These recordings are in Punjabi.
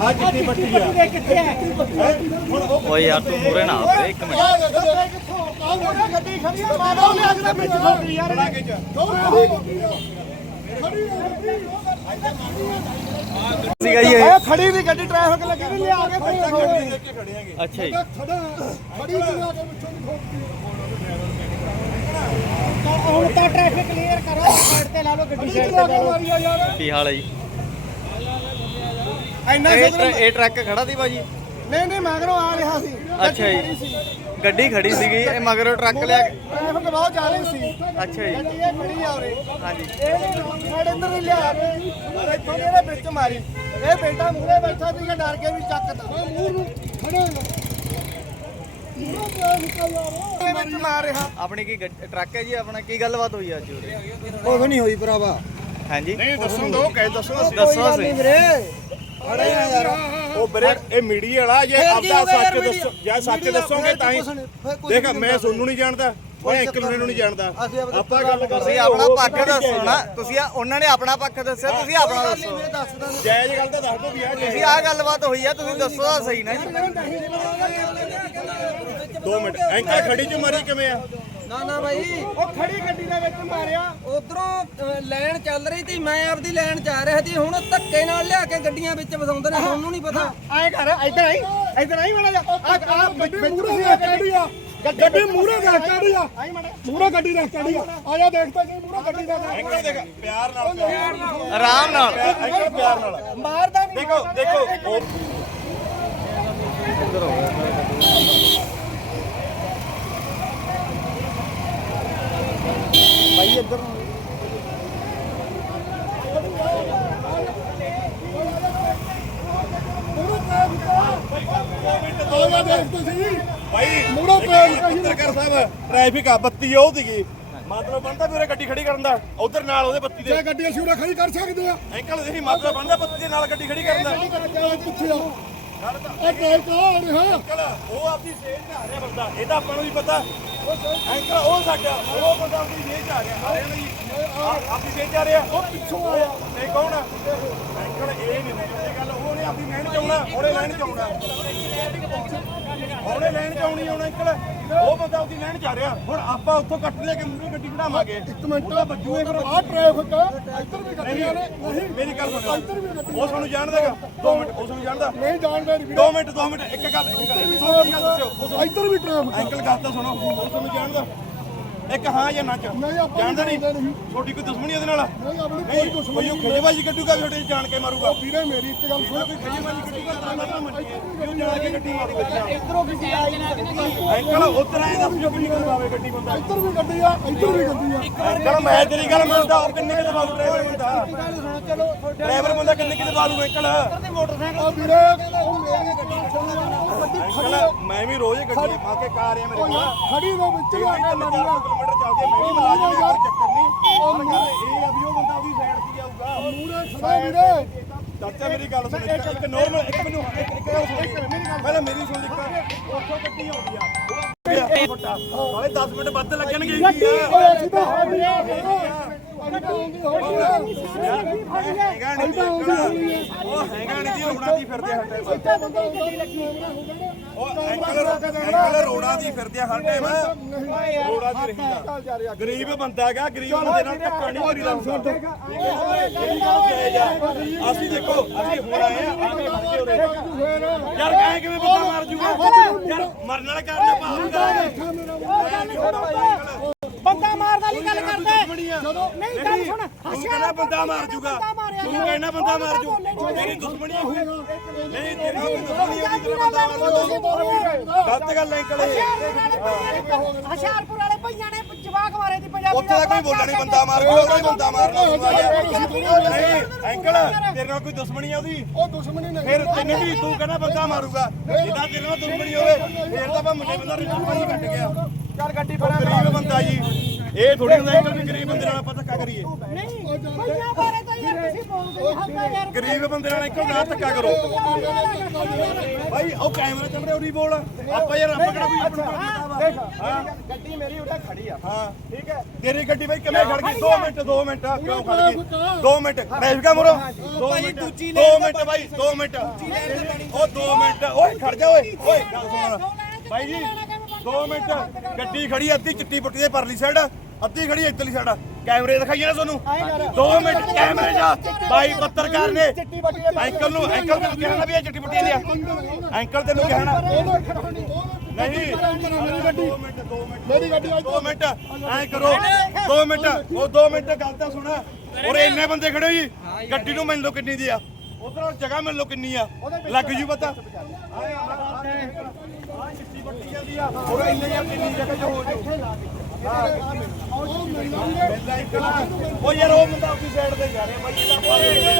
ਆ ਕਿੰਨੀ ਪੱਟੀ ਆ। ਕਿੱਥੇ ਹੈ ਓਏ ਯਾਰ ਤੂੰ ਮੂਰੇ ਨਾ ਆ ਇੱਕ ਮਿੰਟ। ਗੱਡੀ ਖੜੀ ਆ ਮਾਰੋ ਲਿਆ ਕੇ ਵਿੱਚ ਖੜੀ ਯਾਰ ਸੀਗਾ ਜੀ ਇਹ। ਇਹ ਖੜੀ ਵੀ ਗੱਡੀ ਟ੍ਰੈਫਿਕ ਲੱਗੀ ਵੀ ਲਿਆ ਕੇ ਖੜੀ ਅੱਛਾ ਜੀ। ਹੁਣ ਤਾਂ ਟ੍ਰੈਫਿਕ ਕਲੀਅਰ ਕਰੋ ਸਾਈਡ ਤੇ ਲਾ ਲਓ ਗੱਡੀ ਸਾਈਡ ਤੇ ਲਾ ਲਓ। ਕੀ ਹਾਲ ਹੈ ਜੀ? ਇੰਨਾ ਇਹ ਟਰ- ਇਹ ਟਰੱਕ ਖੜਾ ਸੀ ਭਾਜੀ? ਨਹੀਂ ਨਹੀਂ ਮਗਰੋਂ ਆ ਰਿਹਾ ਸੀ। ਅੱਛਾ ਜੀ। ਗੱਡੀ ਖੜੀ ਸੀਗੀ ਇਹ ਮਗਰੋਂ ਟਰੱਕ ਲਿਆ ਕੇ- ਟ੍ਰੈਫਿਕ ਬਹੁਤ ਜ਼ਿਆਦਾ ਸੀ। ਅੱਛਾ ਜੀ। ਗੱਡੀ ਇਹ ਖੜੀ ਆ ਉਰੇ। ਹਾਂਜੀ। ਇਹ ਸਾਡੇ ਅੰਦਰ ਨਹੀਂ ਲਿਆ। ਪਰ ਇੱਥੋਂ ਦੀ ਇਹਦੇ ਵਿੱਚ ਮਾਰੀ। ਇਹ ਬੇਟਾ ਮੂਹਰੇ ਬੈਠਾ ਸੀਗਾ ਡਰ ਕੇ ਵੀ ਚੱਕਦਾ। ਮੂੰਹ ਨੂੰ ਖੜੇਗਾ ਇਹ ਵਿੱਚ ਮਾਰ ਰਿਹਾ। ਆਪਣੀ ਕੀ ਗੱਡ- ਟਰੱਕ ਹੈ ਜੀ? ਆਪਣਾ ਕੀ ਗੱਲਬਾਤ ਹੋਈ ਅੱਜ ਉਰੇ? ਉਹ ਨਹੀਂ ਹੋਈ ਭਰਾਵਾ। ਹਾਂਜੀ। ਨਹੀਂ ਦੱਸੋ ਦੋ ਕਹਿ ਦੱਸੋ ਦੱਸੋ ਸਹੀ ਵੀਰੇ। ਖੜੇ ਉਹ ਵੀਰੇ ਇਹ ਮੀਡੀਆ ਵਾਲਾ ਜੇ ਆਪਦਾ ਸੱਚ ਦੱਸੋ ਜਾਂ ਸੱਚ ਦੱਸੋਗੇ ਤਾਂ ਹੀ। ਦੇਖ ਮੈਂ ਸੋਨੂੰ ਨਹੀਂ ਜਾਣਦਾ ਉਹ ਇੱਕ ਨੂੰ ਨਹੀਂ ਜਾਣਦਾ। ਆਪਾਂ ਗੱਲ ਕਰ ਤੁਸੀਂ ਆਪਣਾ ਪੱਖ ਦੱਸੋ ਨਾ ਤੁਸੀਂ ਆ- ਉਹਨਾਂ ਨੇ ਆਪਣਾ ਪੱਖ ਦੱਸਿਆ ਤੁਸੀਂ ਆਪਣਾ ਦੱਸੋ। ਜਾਇਜ਼ ਗੱਲ ਤਾਂ ਦੱਸ ਦੋ ਵੀ ਆ ਜੇ। ਤੁਸੀਂ ਆ ਗੱਲਬਾਤ ਹੋਈ ਆ ਤੁਸੀਂ ਦੱਸੋ ਤਾਂ ਸਹੀ ਨਾ ਜੀ। 2 ਮਿੰਟ ਐਂਕਲ ਖੜੀ ਚ ਮਾਰੀ ਕਿਵੇਂ ਆ? ਨਾ ਨਾ ਭਾਈ ਉਹ ਖੜੀ ਗੱਡੀ ਦੇ ਵਿੱਚ ਮਾਰਿਆ। ਉਧਰੋਂ ਲੈਣ ਚੱਲ ਰਹੀ ਸੀ ਮੈਂ ਆਪਦੀ ਲੈਣ ਆ ਰਿਹਾ ਸੀ ਹੁਣ ਧੱਕੇ ਨਾਲ ਲਿਆ ਕੇ ਗੱਡੀਆਂ ਵਿੱਚ ਵਸਾਉਂਦੇ ਨੇ ਤੁਹਾਨੂੰ ਨਹੀਂ ਪਤਾ। ਆਏ ਕਰ ਇੱਧਰ ਆਈ ਇੱਧਰ ਆਈ ਮਾੜਾ ਜਾ ਆ ਗੱਡੀ ਮੂਰੇ ਰੱਖ ਕਾੜੀ ਆ। ਗੱਡੀ ਮੂਰੇ ਰੱਖ ਕਾੜੀ ਆ। ਮੂਰੇ ਗੱਡੀ ਰੱਖ ਕਾੜੀ ਆ। ਆ ਜਾ ਦੇਖਦਾ ਜੀ ਮੂਰੇ ਗੱਡੀ ਦਾ ਐਂਕਲ ਦੇਖ ਪਿਆਰ ਨਾਲ। ਪਿਆਰ ਨਾਲ। ਆਰਾਮ ਨਾਲ। ਪਿਆਰ ਨਾਲ। ਮਾਰਦਾ ਨਹੀਂ ਦੇਖੋ ਦੇਖੋ ਉਹ ਭਾਈ ਇੱਧਰ ਨੂੰ ਆਇਆ ਦੇਖ ਤੁਸੀਂ? ਭਾਈ ਮੂਰੋ ਪੱਤਰਕਾਰ ਸਾਹਿਬ ਟ੍ਰੈਫਿਕ ਆ ਬੱਤੀ ਉਹ ਸੀਗੀ। ਮਤਲਬ ਬਣਦਾ ਵੀ ਉਰੇ ਗੱਡੀ ਖੜੀ ਕਰਨ ਦਾ ਉਧਰ ਨਾਲ ਉਹਦੇ ਬੱਤੀ ਦੇ। ਗੱਡੀ ਅਸੀਂ ਉਰੇ ਖੜੀ ਕਰ ਸਕਦੇ ਆ। ਐਂਕਲ ਇਹੀ ਮਤਲਬ ਬਣਦਾ ਬੱਤੀ ਦੇ ਨਾਲ ਗੱਡੀ ਖੜੀ ਕਰਨ ਦਾ। ਕਿੱਥੇ ਆ ਇਹ ਡਰਾਈਵ ਕੌਣ ਰਿਹਾ ਅੰਕਲ ਉਹ ਆਪਦੀ ਸੇਜ ਤੇ ਆ ਰਿਹਾ ਬੰਦਾ ਇਹ ਤਾਂ ਆਪਾਂ ਨੂੰ ਵੀ ਪਤਾ। ਅੰਕਲ ਉਹ ਸਾਡਾ ਉਹ ਬੰਦਾ ਆਪਦੀ ਸੇਜ ਤੇ ਆ ਰਿਹਾ ਆ ਰਿਹਾ ਨਾ ਜੀ ਆ- ਆਪਦੀ ਸੇਜ ਤੇ ਆ ਰਿਹਾ। ਉਹ ਪਿੱਛੋਂ ਆਇਆ ਨਹੀਂ ਕੌਣ ਆ? ਅੰਕਲ ਇਹ ਨਹੀਂ ਇਹ ਗੱਲ ਆਪਦੀ ਲੈਣ ਚ ਆਉਣਾ ਉਹਨੇ ਲੈਣ ਚ ਆਉਣਾ। ਉਹਨੇ ਲੈਣ ਚ ਆਉਣੀ ਆਉਣਾ ਅੰਕਲ ਉਹ ਬੰਦਾ ਆਪਦੀ ਲੈਣ ਚ ਆ ਰਿਹਾ। ਹੁਣ ਆਪਾਂ ਉੱਥੋਂ ਕੱਟ ਲੈ ਕੇ ਮੂਰੇ ਗੱਡੀ ਕਢਾਵਾਂਗੇ। ਇੱਕ ਮਿੰਟ। ਬੱਜੂ ਇਹ ਆ। ਟ੍ਰੈਫਿਕ ਇੱਧਰ ਵੀ ਗੱਡੀਆਂ ਨੇ। ਨਹੀਂ ਮੇਰੀ ਗੱਲ ਸੁਣੋ। ਉਹ ਸਾਨੂੰ ਜਾਣਦਾਗਾ 2 ਮਿੰਟ ਉਹ ਸਾਨੂੰ ਜਾਣਦਾ। ਨਹੀਂ ਜਾਣਦੇ ਨਹੀਂ 2 ਮਿੰਟ 2 ਮਿੰਟ ਇੱਕ ਗੱਲ ਇੱਕ ਗੱਲ। ਇੱਧਰ ਵੀ ਟ੍ਰੈਫਿਕ ਅੰਕਲ ਗੱਲ ਤਾਂ ਸੁਣੋ। ਉਹ ਤੁਹਾਨੂੰ ਜਾਣਦਾ। ਇੱਕ ਹਾਂ ਜਾਂ ਨਾ ਚ ਜਾਣਦਾ ਨਹੀਂ। ਛੋਟੀ ਕੋਈ ਦੁਸ਼ਮਣੀ ਇਹਦੇ ਨਾਲ? ਨਹੀਂ ਆਪਣੀ ਕੋਈ ਉਹ ਖੇਜਬਾਜੀ ਕੱਢੂਗਾ ਵੀ ਤੁਹਾਡੇ ਜਾਣ ਕੇ ਮਾਰੂਗਾ? ਵੀਰੇ ਮੇਰੀ ਇੱਕ ਗੱਲ ਸੁਣ ਕੋਈ ਖੇਜਬਾਜੀ ਕੱਢੂਗਾ ਤਾਂ ਨਾ ਤਾਂ ਮੰਨੀਏ ਕਿਉਂ ਜਾਣ ਕੇ ਗੱਡੀ ਮਾਰੂਗਾ? ਇੱਧਰੋਂ ਕਿੱਥੇ ਆਈ ਅੰਕਲ ਉਧਰ ਆਏ ਦੱਸ ਜੋ ਕਿੰਨੀ ਕੁ ਦਬਾਵੇ ਗੱਡੀ ਬੰਦਾ। ਇੱਧਰ ਵੀ ਗੱਡੀ ਆ ਇੱਧਰ ਵੀ ਗੱਡੀ ਆ। ਅੰਕਲ ਮੈਂ ਤੇਰੀ ਗੱਲ ਮੰਨਦਾ ਉਹ ਕਿੰਨੇ ਕਿ ਦਬਾਉ ਡਰਾਈਵਰ ਬੰਦਾ। ਤੁਹਾਡੇ ਡਰਾਈਵਰ ਬੰਦਾ ਕਿੰਨੇ ਕਿ ਦਬਾ ਲੂ ਅੰਕਲ ਦੇ ਮੋਟਰਸਾਈਕਲ ਵੀਰੇ ਉਹ ਮੇਰੀ ਗੱਡੀ ਉਹ ਗੱਡੀ ਅੰਕਲ ਮੈਂ ਵੀ ਰੋਜ਼ ਗੱਡੀ ਮਾ ਕੇ ਕਾਰ ਆ ਮੇਰੇ ਕੋਲ। ਖੜੀ ਦੇ ਵਿੱਚ ਆ ਕੇ ਮਾਰੀ ਆ ਕਿਲੋਮੀਟਰ ਚੱਲਦੀ ਮੈਂ ਵੀ ਮਲਾਜਮ ਯਾਰ ਚੱਕਰ ਨਹੀਂ। ਪਰ ਗੱਲ ਇਹ ਆ ਵੀ ਉਹ ਬੰਦਾ ਉਹਦੀ ਸਾਈਡ ਤੇ ਜਾਊਗਾ। ਮੂਰੇ ਖੜਾ ਵੀਰੇ। ਚਾਚਾ ਮੇਰੀ ਗੱਲ ਸੁਣ ਇੱਕ ਇੱਕ ਨਾਰਮਲ ਇੱਕ ਮੈਨੂੰ ਇੱਕ ਇੱਕ ਗੱਲ ਸੁਣ ਪਹਿਲਾਂ ਮੇਰੀ ਸੁਣ ਲਿਖਾ ਉੱਥੋਂ ਗੱਡੀ ਆਉਂਦੀ ਆ। ਹਾਲੇ 10 ਮਿੰਟ ਵੱਧ ਲੱਗਣਗੇ ਕੀ ਆ? ਉਹ ਹੈਗਾ ਨਹੀਂ ਜੀ ਰੋੜਾ ਦੀ ਫਿਰਦੇ ਹਰ ਟਾਈਮ ਉਹ ਐਂਕਲ ਐਂਕਲ ਰੋੜਾ ਦੀ ਫਿਰਦੇ ਹਰ ਟਾਈਮ ਰੋੜਾ ਦੀ ਰਹੀਦਾ ਗਰੀਬ ਬੰਦਾ ਹੈਗਾ ਗਰੀਬ ਬੰਦੇ ਨਾਲ ਧੱਕਾ ਨਹੀਂ ਕਰੀਦਾ ਅਸੀਂ ਦੇਖੋ ਅਸੀਂ ਹੁਣ ਆਏ ਆ ਆ ਕੇ ਉਰੇ ਯਾਰ ਕਹੇ ਕਿਵੇਂ ਬੰਦਾ ਮਾਰ ਜੂਗਾ ਯਾਰ ਮਰਨ ਵਾਲਾ ਕਾਰਨ ਭਾਉਂਦਾ ਵਾਲੀ ਗੱਲ ਕਰਦੇ ਨਹੀਂ ਗੱਲ ਸੁਣ। ਤੂੰ ਕਹਿੰਦਾ ਬੰਦਾ ਮਾਰ ਜੂਗਾ। ਤੂੰ ਕਹਿੰਦਾ ਬੰਦਾ ਮਾਰ ਜੂ। ਤੇਰੀ ਦੁਸ਼ਮਣੀ ਹੋਊ ਨਹੀਂ ਤੇਰੀ ਦੁਸ਼ਮਣੀ ਮਾਰ ਗਲਤ ਗੱਲ ਐ ਕਲੇ ਹਸ਼ਿਆਰਪੁਰ ਵਾਲੇ ਭਈਆਂ ਨੇ ਜਵਾਕ ਮਾਰੇ ਦੀ ਪੰਜਾਬੀ ਉੱਥੇ ਤਾਂ ਕੋਈ ਬੋਲਣਾ ਨਹੀਂ ਬੰਦਾ ਮਾਰ ਗਿਆ ਉਹਦਾ ਬੰਦਾ ਮਾਰਨਾ ਨਹੀਂ ਅੰਕਲ ਤੇਰੇ ਨਾਲ ਕੋਈ ਦੁਸ਼ਮਣੀ ਆ ਉਹਦੀ? ਉਹ ਦੁਸ਼ਮਣੀ ਨਹੀਂ। ਫਿਰ ਤੈਨੂੰ ਵੀ ਤੂੰ ਕਹਿੰਦਾ ਬੰਦਾ ਮਾਰੂਗਾ। ਜਿੱਦਾਂ ਤੇਰੇ ਨਾਲ ਦੁਸ਼ਮਣੀ ਹੋਵੇ ਫਿਰ ਤਾਂ ਆਪਾਂ ਮੁੰਡੇ ਬੰਦਾ ਰਿਸ਼ਤਾ ਹੀ ਕੱਟ ਗਿਆ। ਚੱਲ ਗੱਡੀ ਉਹ ਗਰੀਬ ਬੰਦਾ ਜੀ। ਇਹ ਥੋੜੀ ਹੁੰਦਾ ਅੰਕਲ ਵੀ ਗਰੀਬ ਬੰਦੇ ਨਾਲ ਆਪਾਂ ਧੱਕਾ ਕਰੀਏ। ਨਹੀਂ ਭਈਆਂ ਬਾਰੇ ਤਾਂ ਯਾਰ ਤੁਸੀਂ ਬੋਲਦੇ ਹੁੰਦਾ ਯਾਰ ਗਰੀਬ ਬੰਦੇ ਨਾਲ ਅੰਕਲ ਨਾ ਧੱਕਾ ਕਰੋ। ਭਾਈ ਉਹ ਕੈਮਰਾ ਚੱਲ ਰਿਹਾ ਉਹਦੀ ਬੋਲ। ਆਪਾਂ ਯਾਰ ਆਪਾਂ ਕਿਹੜਾ ਕੋਈ ਆਪਣਾ ਦੇਖ ਗੱਡੀ ਮੇਰੀ ਉਰੇ ਖੜੀ ਆ। ਹਾਂ। ਠੀਕ ਹੈ? ਤੇਰੀ ਗੱਡੀ ਭਾਈ ਕਿਵੇਂ ਖੜ ਗਈ? 2 ਮਿੰਟ 2 ਮਿੰਟ। ਕਿਉਂ ਖੜ ਗਈ? 2 ਮਿੰਟ। ਟ੍ਰੈਫਿਕ ਆ ਮੁਰੋ। 2 ਮਿੰਟ। 2 ਮਿੰਟ ਭਾਈ 2 ਮਿੰਟ। ਉਹ 2 ਮਿੰਟ। ਓਏ ਖੜ ਜਾ ਓਏ। ਓਏ ਗੱਲ ਸੁਣ। ਭਾਈ ਜੀ। 2 ਮਿੰਟ। ਗੱਡੀ ਖੜੀ ਅੱਧੀ ਚਿੱਟੀ ਪੁੱਟੀ ਦੇ ਪਰਲੀ ਸਾਈਡ ਅੱਧੀ ਖੜੀ ਇੱਧਰਲੀ ਸਾਈਡ ਕੈਮਰੇ ਦਿਖਾਈਏ ਨਾ ਤੁਹਾਨੂੰ। 2 ਮਿੰਟ ਕੈਮਰੇ ਜਾ। ਭਾਈ ਪੱਤਰਕਾਰ ਨੇ। ਅੰਕਲ ਨੂੰ ਅੰਕਲ ਤੈਨੂੰ ਕਹਿਣਾ ਵੀ ਇਹ ਚਿੱਟੀ ਪੁੱਟੀ ਦੀ ਆ। ਅੰਕਲ ਤੈਨੂੰ ਕਹਿਣਾ। ਨਹੀਂ। ਮੇਰੀ ਗੱਡੀ 2 ਮਿੰਟ 2 ਮਿੰਟ। ਮੇਰੀ ਗੱਡੀ 2 ਮਿੰਟ। ਐ ਕਰੋ। 2 ਮਿੰਟ। ਉਹ 2 ਮਿੰਟ ਗੱਲ ਤਾਂ ਸੁਣ। ਉਰੇ ਇੰਨੇ ਬੰਦੇ ਖੜੇ ਜੀ ਗੱਡੀ ਨੂੰ ਮੈਨੂੰ ਕਿੰਨੀ ਦੀ ਆ। ਉਧਰ ਜਗ੍ਹਾ ਮੈਨੂੰ ਕਿੰਨੀ ਆ। ਲੱਗ ਜੂ ਪਤਾ। ਆ ਚਿੱਟੀ ਬੱਟੀ ਜਾਂਦੀ ਆ। ਉਹ ਇੰਨੇ ਜਾਂ ਕਿੰਨੀ ਜਗ੍ਹਾ ਚ ਹੋ ਜਾਊ। ਉਹ ਯਾਰ ਉਹ ਮੁੰਡਾ ਆਪਣੀ ਸਾਈਡ ਤੇ ਜਾ ਰਿਹਾ ਬਾਈ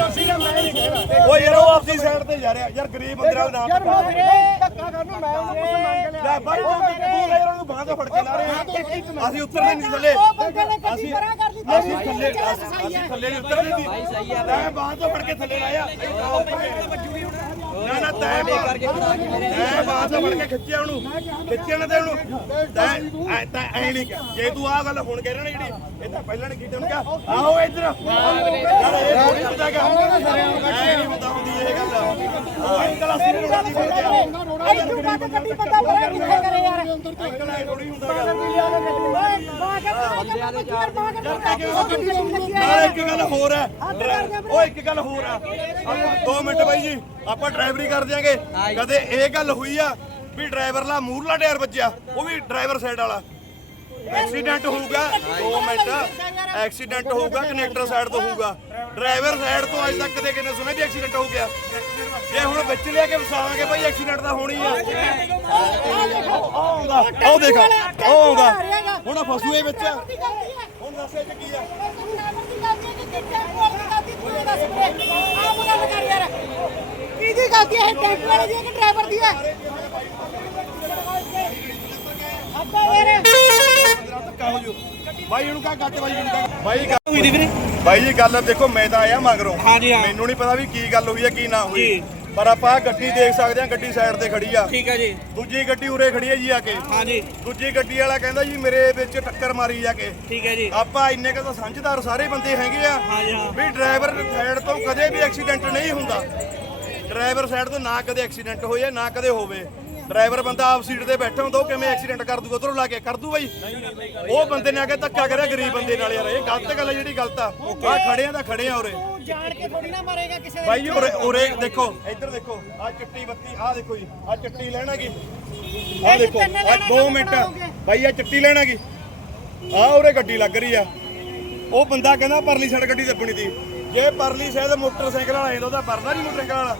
ਅਸੀਂ ਨਾ ਮੈਂ ਨਹੀਂ ਕਹਿਣਾ ਉਹ ਯਾਰ ਉਹ ਆਪਣੀ ਸਾਈਡ ਤੇ ਜਾ ਰਿਹਾ ਯਾਰ ਗਰੀਬ ਬੰਦੇ ਨਾਲ ਨਾ ਯਾਰ ਮੈਂ ਵੀਰੇ ਧੱਕਾ ਕਰਨ ਨੂੰ ਮੈਂ ਉਹਨੂੰ ਕੁਝ ਮੰਗ ਲਿਆ ਲੈ ਬਾਈ ਤੂੰ ਤੂੰ ਲੈ ਉਹਨਾਂ ਬਾਹਾਂ ਤੋਂ ਫੜ ਕੇ ਲਾ ਰਹੇ ਆ ਅਸੀਂ ਉੱਤਰਦੇ ਨਹੀਂ ਥੱਲੇ ਉਹ ਦਿੱਤੀ ਅਸੀਂ ਥੱਲੇ ਅਸੀਂ ਥੱਲੇ ਨਹੀਂ ਉਤਰਦੇ ਨਹੀਂ ਤੈਂ ਬਾਹਾਂ ਤੋਂ ਫੜ ਕੇ ਥੱਲੇ ਲਾਇਆ ਨਾ ਨਾ ਤੈਂ ਤੈਂ ਬਾਹਾਂ ਤੋਂ ਫੜ ਕੇ ਖਿੱਚਿਆ ਉਹਨੂੰ। ਖਿੱਚਿਆ ਨਾ ਤੇ ਉਹਨੂੰ ਤੈਂ ਤੈਂ ਐ ਨਹੀਂ ਜੇ ਤੂੰ ਆਹ ਗੱਲ ਹੁਣ ਕਹਿ ਰਿਹਾ ਨਾ ਜਿਹੜੀ ਇਹ ਤਾਂ ਪਹਿਲਾਂ ਨਹੀਂ ਕੀਤੀ ਉਹਨੂੰ ਕਿਹਾ ਆਓ ਇੱਧਰ। ਯਾਰ ਇਹ ਥੋੜੀ ਹੁੰਦਾ ਹੈਗਾ ਐ ਨਹੀਂ ਹੁੰਦਾ ਹੁੰਦੀ ਇਹ ਗੱਲ। ਉਹ ਅੰਕਲ ਅਸੀਂ ਨਹੀਂ ਰੋਣੀ ਫਿਰ ਗਿਆ ਅਈ ਤੂੰ ਕਾ ਗੱਡੀ ਪਤਾ ਪਰਾਂ ਕਿੱਥੇ ਕਰੇ ਯਾਰ। ਅੰਕਲ ਐ ਥੋੜੀ ਹੁੰਦਾ ਓਏ ਨਾਲ ਇੱਕ ਗੱਲ ਹੋਰ ਹੈ। ਉਹ ਇੱਕ ਗੱਲ ਹੋਰ ਆ 2 ਮਿੰਟ ਬਾਈ ਜੀ। ਆਪਾਂ ਡਰਾਈਵਰੀ ਕਰ ਦਿਆਂਗੇ। ਕਦੇ ਇਹ ਗੱਲ ਹੋਈ ਆ ਵੀ ਡਰਾਈਵਰ ਲਾ ਮੂਰਲਾ ਟਾਇਰ ਵੱਜਿਆ ਉਹ ਵੀ ਡਰਾਈਵਰ ਸਾਈਡ ਵਾਲਾ। ਐਕਸੀਡੈਂਟ ਹੋਊਗਾ 2 ਮਿੰਟ। ਐਕਸੀਡੈਂਟ ਹੋਊਗਾ ਕਨੈਕਟਰ ਸਾਈਡ ਤੋਂ ਹੋਊਗਾ। ਡਰਾਈਵਰ ਸਾਈਡ ਤੋਂ ਅੱਜ ਤੱਕ ਕਦੇ ਕਿਨੇ ਸੁਣਿਆ ਵੀ ਐਕਸੀਡੈਂਟ ਹੋ ਗਿਆ? ਜੇ ਹੁਣ ਵਿੱਚ ਲਿਆ ਕੇ ਵਸਾਵਾਂਗੇ ਭਾਈ ਐਕਸੀਡੈਂਟ ਤਾਂ ਹੋਣੀ ਆ। ਆਹ ਆਉਂਦਾ ਆਹ ਦੇਖ ਆਹ ਆਉਂਦਾ। ਹੁਣ ਫਸੂਏ ਵਿੱਚ। ਹੁਣ ਦੱਸ ਇਹ 'ਚ ਕੀ ਆ? ਕਿਹਦੀ ਗਲਤੀ ਹੈ? ਟੈਂਪੂ ਵਾਲੇ ਦੀ ਹੈ ਕਿ ਡਰਾਈਵਰ ਦੀ ਹੈ? ਅੱਬਾ ਯਾਰ। ਧੱਕਾ ਹੋ ਜੂ ਬਾਈ ਇਹਨੂੰ ਕਾ ਕੱਟ ਬਾਈ ਇਹਨੂੰ ਕਾ ਬਾਈ ਗੱਲ ਹੋਈ ਦੀ ਵੀਰੇ ਬਾਈ ਜੀ ਗੱਲ ਦੇਖੋ ਮੈਂ ਤਾਂ ਆਇਆ ਮਗਰੋਂ। ਹਾਂਜੀ, ਹਾਂ। ਮੈਨੂੰ ਨਹੀਂ ਪਤਾ ਵੀ ਕੀ ਗੱਲ ਹੋਈ ਹੈ ਕੀ ਨਾ ਹੋਈ। ਪਰ ਆਪਾਂ ਗੱਡੀ ਦੇਖ ਸਕਦੇ ਹਾਂ ਗੱਡੀ ਸਾਈਡ ਤੇ ਖੜੀ ਆ। ਠੀਕ ਹੈ ਜੀ। ਦੂਜੀ ਗੱਡੀ ਉਰੇ ਖੜੀ ਹੈ ਜੀ ਆ ਕੇ। ਹਾਂਜੀ। ਦੂਜੀ ਗੱਡੀ ਵਾਲਾ ਕਹਿੰਦਾ ਜੀ ਮੇਰੇ ਵਿੱਚ ਟੱਕਰ ਮਾਰੀ ਜਾ ਕੇ। ਠੀਕ ਹੈ ਜੀ। ਆਪਾਂ ਇੰਨੇ ਕੁ ਤਾਂ ਸਮਝਦਾਰ ਸਾਰੇ ਬੰਦੇ ਹੈਗੇ ਆ ਹਾਂਜੀ, ਹਾਂ। ਵੀ ਡਰਾਈਵਰ ਸਾਈਡ ਤੋਂ ਕਦੇ ਵੀ ਐਕਸੀਡੈਂਟ ਨਹੀਂ ਹੁੰਦਾ। ਡਰਾਈਵਰ ਸਾਈਡ ਤੋਂ ਨਾ ਕਦੇ ਐਕਸੀਡੈਂਟ ਹੋਏ ਨਾ ਕਦੇ ਹੋਵੇ। ਡਰਾਈਵਰ ਬੰਦਾ ਆਪ ਸੀਟ ਤੇ ਬੈਠਾ ਹੁੰਦਾ ਉਹ ਕਿਵੇਂ ਐਕਸੀਡੈਂਟ ਕਰ ਦੂਗਾ ਉਧਰੋਂ ਲਾ ਕੇ ਕਰ ਦੂ ਬਾਈ। ਉਹ ਬੰਦੇ ਨੇ ਆ ਕੇ ਧੱਕਾ ਕਰਿਆ ਗਰੀਬ ਬੰਦੇ ਨਾਲ ਯਾਰ ਇਹ ਗਲਤ ਗੱਲ ਹੈ ਜਿਹੜੀ ਗਲਤ ਆ। ਆ ਖੜੇ ਆ ਤਾਂ ਖੜੇ ਆ ਉਰੇ ਜਾਣ ਕੇ ਥੋੜੀ ਨਾ ਮਾਰੇਗਾ ਕਿਸੇ ਦੇ ਬਾਈ ਉਰੇ ਉਰੇ ਦੇਖੋ ਇੱਧਰ ਦੇਖੋ ਆ ਚਿੱਟੀ ਬੱਤੀ ਆ ਦੇਖੋ ਜੀ ਆ ਚਿੱਟੀ ਲੈਣਾ ਕੀ ਆ ਦੇਖੋ ਆ 2 ਮਿੰਟ। ਬਾਈ ਆ ਚਿੱਟੀ ਲੈਣਾ ਕੀ ਆ ਉਰੇ ਗੱਡੀ ਲੱਗ ਰਹੀ ਆ। ਉਹ ਬੰਦਾ ਕਹਿੰਦਾ ਪਰਲੀ ਸਾਈਡ ਗੱਡੀ ਦੱਬਣੀ ਦੀ ਜੇ ਪਰਲੀ ਸਾਈਡ ਮੋਟਰਸਾਈਕਲ ਵਾਲਾ ਆਉਂਦਾ ਉਹਦਾ ਵਰਨਾ ਨਹੀਂ ਮੋਟਰਸਾਈਕਲ ਵਾਲਾ।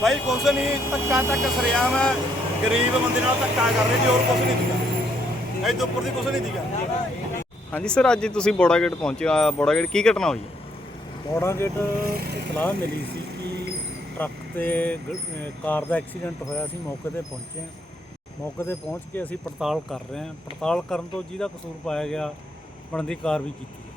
ਬਾਈ ਕੁਛ ਨਹੀਂ ਧੱਕਾ ਤੱਕ ਸਰਿਆਮ ਹੈ ਗਰੀਬ ਬੰਦੇ ਨਾਲ ਧੱਕਾ ਕਰ ਰਹੇ ਜੀ ਹੋਰ ਕੁਛ ਨਹੀਂ ਦੀਗਾ। ਇਹ ਤੋਂ ਉੱਪਰ ਦੀ ਕੁਛ ਨਹੀਂ ਦੀਗਾ। ਹਾਂਜੀ ਸਰ ਅੱਜ ਤੁਸੀਂ ਬੋੜਾ ਗੇਟ ਪਹੁੰਚੇ ਆ ਬੋੜਾ ਗੇਟ ਕੀ ਘਟਨਾ ਹੋਈ? ਹੈ ਬੋੜਾ ਗੇਟ ਇਤਲਾਹ ਮਿਲੀ ਸੀ ਕਿ ਟਰੱਕ ਤੇ ਕਾਰ ਦਾ ਐਕਸੀਡੈਂਟ ਹੋਇਆ ਸੀ ਮੌਕੇ ਤੇ ਪਹੁੰਚੇ ਹਾਂ। ਮੌਕੇ ਤੇ ਪਹੁੰਚ ਕੇ ਅਸੀਂ ਪੜਤਾਲ ਕਰ ਰਹੇ ਹਾਂ। ਪੜਤਾਲ ਕਰਨ ਤੋਂ ਜਿਹਦਾ ਕਸੂਰ ਪਾਇਆ ਗਿਆ ਬਣਦੀ ਕਾਰਵਾਈ ਕੀਤੀ